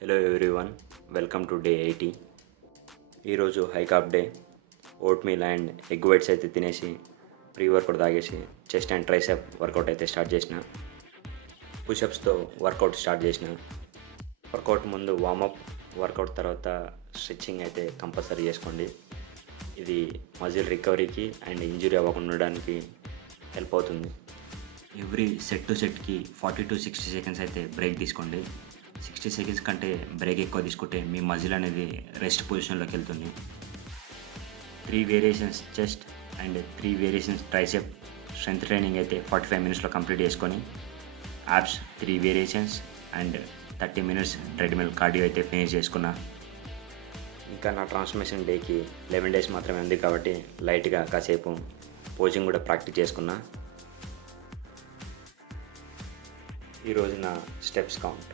Hello everyone, welcome to day 80. ఈరోజు high carb day. Oat meal and egg whites అయితే తినేసి pre workout తాగేసి chest and tricep workout అయితే start చేసిన. పుషప్స్తో వర్కౌట్ స్టార్ట్ చేసిన. వర్కౌట్ ముందు వార్మప్, వర్కౌట్ తర్వాత స్ట్రెచ్చింగ్ అయితే కంపల్సరీ చేసుకోండి. ఇది మజిల్ రికవరీకి అండ్ ఇంజురీ అవ్వకుండా ఉండడానికి హెల్ప్ అవుతుంది. ఎవ్రీ సెట్ టు సెట్కి 40 to 60 సెకండ్స్ అయితే బ్రేక్ తీసుకోండి. 60 సెకండ్స్ కంటే బ్రేక్ ఎక్కువ తీసుకుంటే మీ మజిల్ అనేది రెస్ట్ పొజిషన్లోకి వెళ్తుంది. 3 variations chest and 3 variations tricep strength training అయితే 45 మినిట్స్లో కంప్లీట్ చేసుకొని apps 3 variations and 30 minutes treadmill cardio అయితే ఫినిష్ చేసుకున్నా. ఇంకా నా ట్రాన్స్ఫర్మేషన్ డేకి 11 డేస్ మాత్రమే ఉంది కాబట్టి లైట్గా కాసేపు పోజింగ్ కూడా ప్రాక్టీస్ చేసుకున్నా. ఈరోజు నా స్టెప్స్ కౌంట్